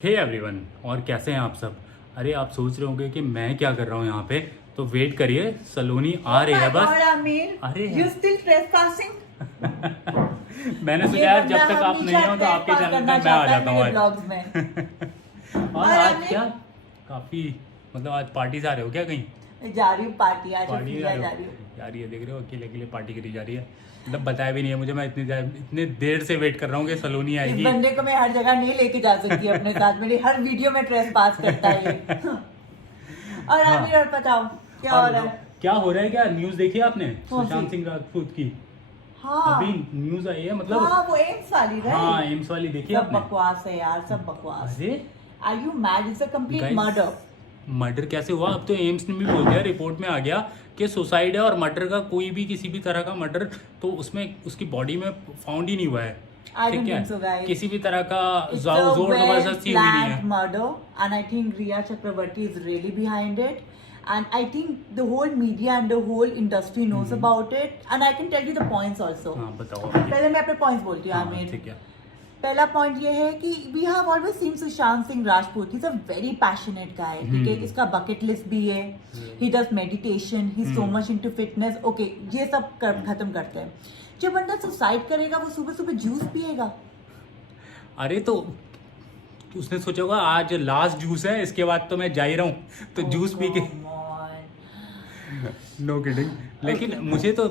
Hey everyone, और कैसे हैं आप सब। अरे आप सोच रहे होंगे कि मैं क्या कर रहा हूँ यहाँ पे, तो वेट करिए, सलोनी आ रही है बस। अरे You still trespassing? मैंने सोचा ये यार बंदा जब तक आप नहीं हमेशा हो तो आपके trespass चैनल करना पे मैं आ चाहता है जाता हूँ मेरे आज। vlogs में। और और आज हमने क्या काफी मतलब आज पार्टी जा रहे हो क्या कहीं? जा रही हूँ पार्टी, आज पार्टी जा अफ्रीका रहे जा रही हो हूँ। यार, ये देख रहे हो अकेले अकेले पार्टी करी जा रही है। मतलब बताया भी नहीं है मुझे, मैं इतने देर से वेट कर रहा हूँ कि सलोनी इस आएगी। बंदे को मैं हर जगह नहीं लेके जा सकती अपने साथ, मेरी हर वीडियो में ट्रेसपास करता है ये। और हाँ। आमिर, और बताओ क्या हो और रहा है? क्या हो रहा है? क्या न्यूज देखी आपने कौन सी? सुशांत सिंह राजपूत की? हाँ अभी न्यूज आई है मतलब। हाँ, वो एम्स वाली हाँ, राइट। एम्स वाली देखी सब आपने? बकवास है यार, सब बकवास। अरे are you mad? It's a complete Guys, murder. Murder कैसे हुआ? अब तो एम्स ने भी बोल दिया, रिपोर्ट में आ गया कि सुसाइड है, और मर्डर का कोई भी किसी भी तरह का मर्डर तो उसमें उसकी बॉडी में फाउंड ही नहीं हुआ है। I ठीक don't है, think so, guys. किसी भी तरह का It's जोर a जबरदस्ती हुई नहीं है। well-planned murder, and I think Riya Chakrabarti is really behind it. And I think the whole media and the whole industry knows about it. And I can tell you the points also. हाँ बताओ। पहले मैं अपने points बोलती हूँ हाँ आमिर। ठीक है। पहला पॉइंट ये है कि we have always seen Sushant Singh Rajput, he is a very passionate guy. ठीक है, इसका बकेट लिस्ट भी है, he does meditation, he so much into fitness. Okay, ये सब खत्म करते हैं। जब बंदा सुसाइड करेगा वो सुबह सुबह जूस पिएगा। अरे तो उसने सोचा होगा आज लास्ट जूस है, इसके बाद तो मैं जा ही रहा हूँ, तो जूस पी के। No kidding. लेकिन मुझे तो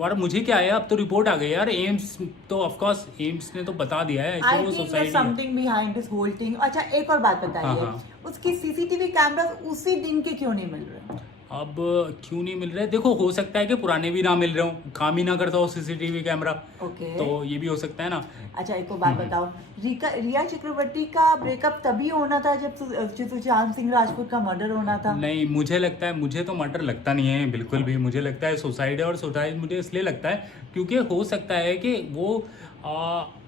और मुझे क्या है, अब तो रिपोर्ट आ गई यार, एम्स तो ऑफ कोर्स एम्स ने तो बता दिया है कि वो सुसाइड है। Something behind this whole thing. अच्छा, एक और बात बताइए, हाँ। उसकी सीसीटीवी कैमरा उसी दिन के क्यों नहीं मिल रहे? अब क्यों नहीं मिल रहे? देखो, हो सकता है कि पुराने भी ना मिल रहे हो, काम ही ना करता हो सीसीटीवी कैमरा। ओके, तो ये भी हो सकता है ना। अच्छा एक और बात बताओ, रिया चक्रवर्ती का ब्रेकअप तभी होना था जब सुशांत सिंह राजपूत का मर्डर होना था। नहीं, मुझे लगता है, मुझे तो मर्डर लगता नहीं है बिल्कुल भी। मुझे लगता है सुसाइड है, और सुसाइड मुझे इसलिए लगता है क्योंकि हो सकता है कि वो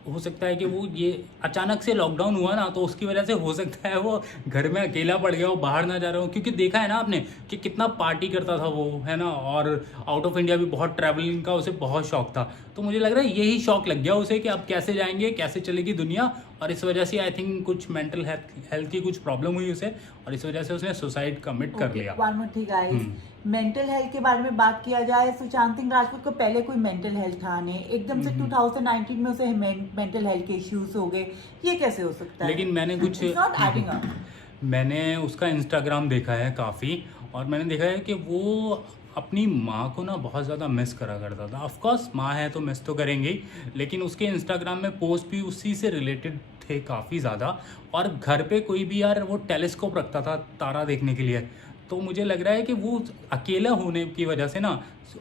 हो सकता है कि वो ये अचानक से लॉकडाउन हुआ ना, तो उसकी वजह से हो सकता है वो घर में अकेला पड़ गया हो, बाहर ना जा रहा हो। क्योंकि देखा है ना आपने कि कितना पार्टी करता था वो, है ना, और आउट ऑफ इंडिया भी बहुत ट्रैवलिंग का उसे बहुत शौक था। तो मुझे लग रहा है यही शौक लग गया उसे कि अब कैसे जाएंगे, कैसे चलेगी दुनिया, और इस वजह से आई थिंक कुछ मेंटल हेल्थ की कुछ प्रॉब्लम हुई उसे, और इस वजह से उसने सुसाइड कमिट कर लिया। One more thing guys, mental health के बारे में बात किया जाए, सुशांत सिंह राजपूत को पहले कोई मेंटल हेल्थ था नहीं, एकदम से 2019 में उसे मेंटल हेल्थ के इश्यूज हो गए। ये कैसे हो सकता है? लेकिन मैंने कुछ It's not adding up. मैंने उसका इंस्टाग्राम देखा है काफ़ी, और मैंने देखा है कि वो अपनी माँ को ना बहुत ज़्यादा मिस करा करता था। ऑफ कोर्स माँ है तो मिस तो करेंगे ही, लेकिन उसके इंस्टाग्राम में पोस्ट भी उसी से रिलेटेड थे काफ़ी ज़्यादा। और घर पे कोई भी यार वो टेलीस्कोप रखता था तारा देखने के लिए। तो मुझे लग रहा है कि वो अकेला होने की वजह से ना,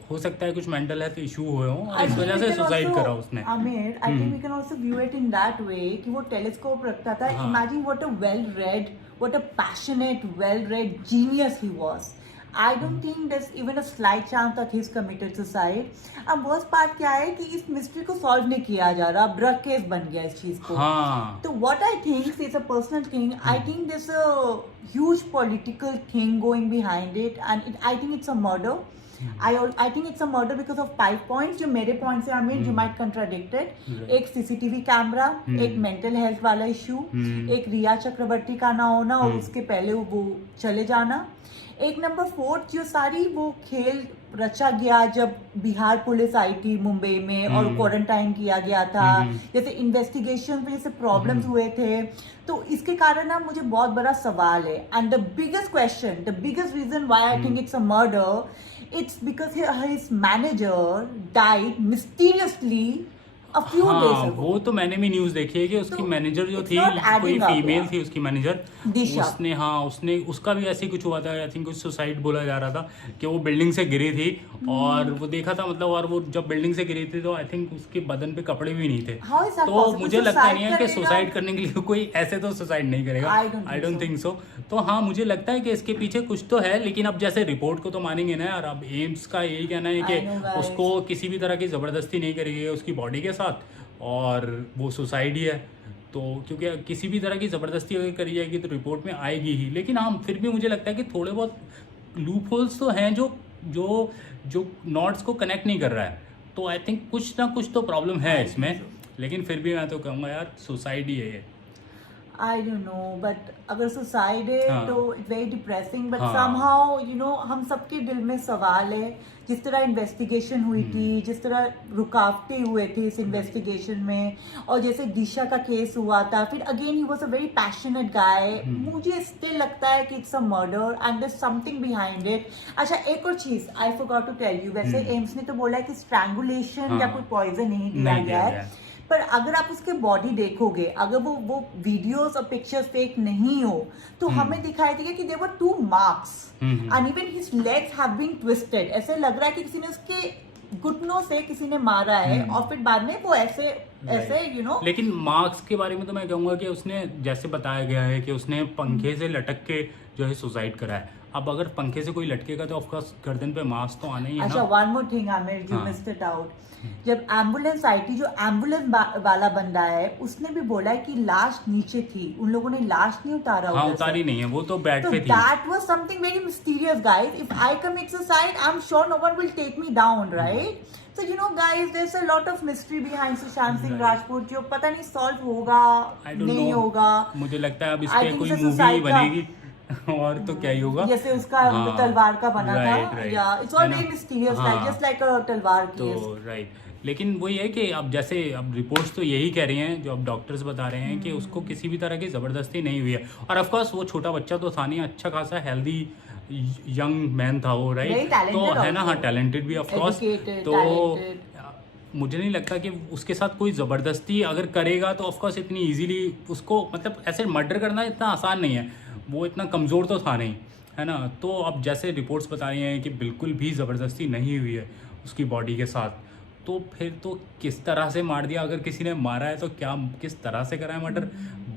हो सकता है कुछ मेंटल हेल्थ इशू हुए हों, और इस वजह से सुसाइड करा उसने। Aamir, I think we can also view it in that way कि वो टेलीस्कोप रखता था। हाँ। Imagine what a well read, what a passionate, well read genius he was. I don't think there's even a slight chance that he's committed suicide. अब worst part क्या है कि इस मिस्ट्री को सॉल्व नहीं किया जा रहा, अब ड्रग केस बन गया इस चीज को। हाँ। तो what I think is a personal thing. I think there's a huge political thing going behind it, and I think it's a murder. I think it's a murder because of 5 points जो मेरे points हैं Aamir, you might contradict it. एक CCTV camera, एक mental health वाला issue, एक रिया चक्रवर्ती का ना होना और उसके पहले वो चले जाना, एक नंबर 4 जो सारी वो खेल रचा गया जब बिहार पुलिस आई थी मुंबई में और क्वारंटाइन किया गया था, जैसे इन्वेस्टिगेशन में जैसे प्रॉब्लम्स हुए थे। तो इसके कारण ना मुझे बहुत बड़ा सवाल है, and the biggest question, the biggest reason why I think it's a murder, it's because his manager died mysteriously a few days हाँ, ago. वो तो मैंने भी न्यूज देखी है कि उसकी तो मैनेजर जो it's थी, not adding कोई up, फीमेल yeah. थी उसकी मैनेजर, दिशा। उसने उसका भी ऐसे ही कुछ हुआ था। आई थिंक कुछ सुसाइड बोला जा रहा था कि वो बिल्डिंग से गिरी थी, और वो देखा था मतलब, और वो जब बिल्डिंग से गिरी थी तो आई थिंक उसके बदन पे कपड़े भी नहीं थे। How is that तो possible? मुझे लगता नहीं है कि करेगा? सुसाइड करने के लिए कोई ऐसे तो सुसाइड नहीं करेगा। I don't think so. तो हाँ, मुझे लगता है कि इसके पीछे कुछ तो है, लेकिन अब जैसे रिपोर्ट को तो मानेंगे ना यार। अब एम्स का यही कहना है I कि know, guys. उसको किसी भी तरह की जबरदस्ती नहीं करी है उसकी बॉडी के साथ, और वो सुसाइड ही है। तो क्योंकि किसी भी तरह की ज़बरदस्ती अगर करी जाएगी तो रिपोर्ट में आएगी ही। लेकिन हाँ, फिर भी मुझे लगता है कि थोड़े बहुत लूप होल्स तो हैं जो जो जो नॉट्स को कनेक्ट नहीं कर रहा है। तो आई थिंक कुछ ना कुछ तो प्रॉब्लम है इसमें, लेकिन फिर भी मैं तो कहूँगा यार सुसाइड ही है ये। I don't know, but अगर सुसाइड है हाँ। तो इट्स वेरी डिप्रेसिंग, बट हाँ। समहाउ यू नो हम सबके दिल में सवाल है। जिस तरह इन्वेस्टिगेशन हुई थी, जिस तरह रुकावटें हुए थे इस इन्वेस्टिगेशन में, और जैसे दिशा का केस हुआ था, फिर again he was a very passionate guy. मुझे स्टिल लगता है कि it's a murder and there something behind it. अच्छा, एक और चीज I forgot to tell you, वैसे एम्स ने तो बोला है कि स्ट्रैंगुलेशन या हाँ। कोई पॉइजन नहीं दिया नहीं गया दिया है, गया। पर अगर आप उसके बॉडी देखोगे, अगर वो वीडियोस और पिक्चर्स फेक नहीं हो, तो हमें दिखाई देगा कि there were 2 marks and even his legs have been twisted. ऐसे लग रहा है कि किसी ने उसके घुटनों से किसी ने मारा है और फिर बाद में वो ऐसे ऐसे यू नो। लेकिन मार्क्स के बारे में तो मैं कहूंगा कि उसने, जैसे बताया गया है कि उसने पंखे से लटक के जो है सुसाइड करा है। अब अगर पंखे से कोई लटकेगा तो ऑफकोर्स गर्दन पे मार्क्स तो आने ही है अच्छा, ना। One more thing Aamir, you हाँ। Missed it out. जब एम्बुलेंस आई थी, जो एम्बुलेंस वाला बंदा है उसने भी बोला है कि लाश नीचे थी, उन लोगों ने लाश नहीं उतारा हाँ, उधर से। उतारी नहीं है, वो तो बेड So पे थी। that was something very mysterious, guys. If I commit suicide, I'm sure no one will take me down, right? So you know, guys, there's a lot of mystery behind Sushant Singh Right. Rajput, जो पता नहीं solve होगा I don't नहीं know. होगा। मुझे लगता है अब I इस पे think कोई it's a मूवी suicide का- बनेगी और तो क्या ही होगा। जैसे उसका हाँ, तलवार का बना right, था, right. या इट्स है ऑल ना? वेरी मिस्टीरियस, हाँ। लाइक जस्ट लाइक अ तलवार केस। तो राइट, लेकिन वही है कि अब जैसे अब रिपोर्ट्स तो यही कह रही हैं, जो अब डॉक्टर्स बता रहे हैं कि उसको किसी भी तरह की ज़बरदस्ती नहीं हुई है। और ऑफ कोर्स वो छोटा बच्चा तो था नहीं, अच्छा खासा हेल्दी यंग मैन था वो, Very राइट? talented तो है ना, हाँ, also. टैलेंटेड भी ऑफ कोर्स। Educated, तो talented. मुझे नहीं लगता कि उसके साथ कोई ज़बरदस्ती अगर करेगा तो ऑफ कोर्स इतनी इजीली उसको, मतलब ऐसे मर्डर करना इतना आसान नहीं है, वो इतना कमज़ोर तो था नहीं, है ना। तो अब जैसे रिपोर्ट्स बता रही हैं कि बिल्कुल भी ज़बरदस्ती नहीं हुई है उसकी बॉडी के साथ, तो फिर तो किस तरह से मार दिया, अगर किसी ने मारा है तो क्या, किस तरह से करा है मर्डर,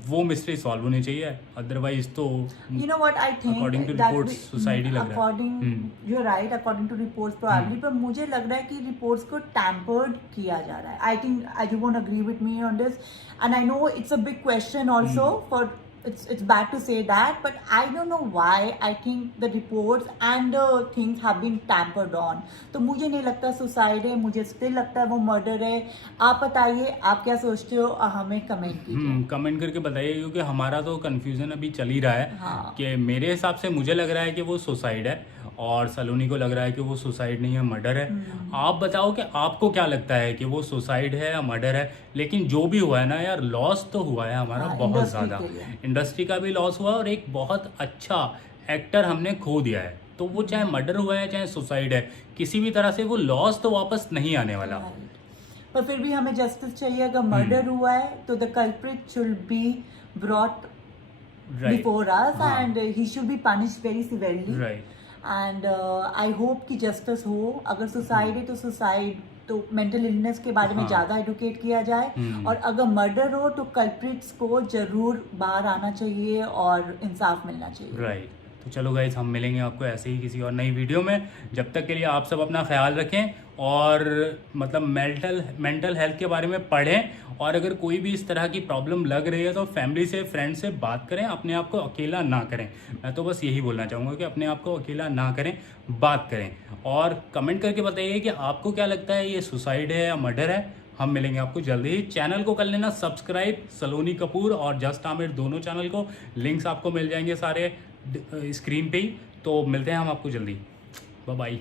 वो मिस्ट्री सॉल्व होनी चाहिए। अदरवाइज तो You know what I think? According to that reports, suicide ही लग रहा है। You're right, according to reports probably, पर मुझे लग रहा है कि reports को tampered किया जा रहा है। I think you won't agree with me on this, and I know it's a big question also for. It's bad to say that, but I don't know why. I think the reports and the things have been tampered on. तो मुझे नहीं लगता suicide है, मुझे still लगता है वो murder है। आप बताइए, आप क्या सोचते हो, हमें कमेंट कीजिए। कमेंट करके बताइए, क्योंकि हमारा तो कंफ्यूजन अभी चल ही रहा है। हाँ। कि मेरे हिसाब से मुझे लग रहा है कि वो सुसाइड है और सलोनी को लग रहा है कि वो सुसाइड नहीं है, मर्डर है। आप बताओ कि आपको क्या लगता है कि वो सुसाइड है या मर्डर है। लेकिन जो भी हुआ है ना यार, लॉस तो हुआ है हमारा हाँ, बहुत industry ज़्यादा। के लिए। इंडस्ट्री का भी लॉस हुआ और एक बहुत अच्छा एक्टर हमने खो दिया है। तो वो चाहे मर्डर हुआ है चाहे सुसाइड है, किसी भी तरह से वो लॉस तो वापस नहीं आने वाला। Right. पर फिर भी हमें जस्टिस चाहिए। अगर मर्डर हुआ है तो the culprit should be brought before us हाँ। And he should be punished very severely. Right. And I hope कि जस्टिस हो। अगर सुसाइड है तो सुसाइड, तो मेंटल इलनेस के बारे में हाँ। ज़्यादा एडुकेट किया जाए, और अगर मर्डर हो तो कल्प्रिट्स को जरूर बाहर आना चाहिए और इंसाफ मिलना चाहिए। राइट। तो चलो गाइज, हम मिलेंगे आपको ऐसे ही किसी और नई वीडियो में। जब तक के लिए आप सब अपना ख्याल रखें और मतलब मेंटल हेल्थ के बारे में पढ़ें, और अगर कोई भी इस तरह की प्रॉब्लम लग रही है तो फैमिली से, फ्रेंड से बात करें, अपने आप को अकेला ना करें। मैं तो बस यही बोलना चाहूँगा कि अपने आप को अकेला ना करें, बात करें। और कमेंट करके बताइए कि आपको क्या लगता है, ये सुसाइड है या मर्डर है। हम मिलेंगे आपको जल्दी ही। चैनल को कर लेना सब्सक्राइब, सलोनी कपूर और जस्ट आमिर दोनों चैनल को, लिंक्स आपको मिल जाएंगे सारे स्क्रीन पे ही। तो मिलते हैं हम आपको जल्दी। Bye bye.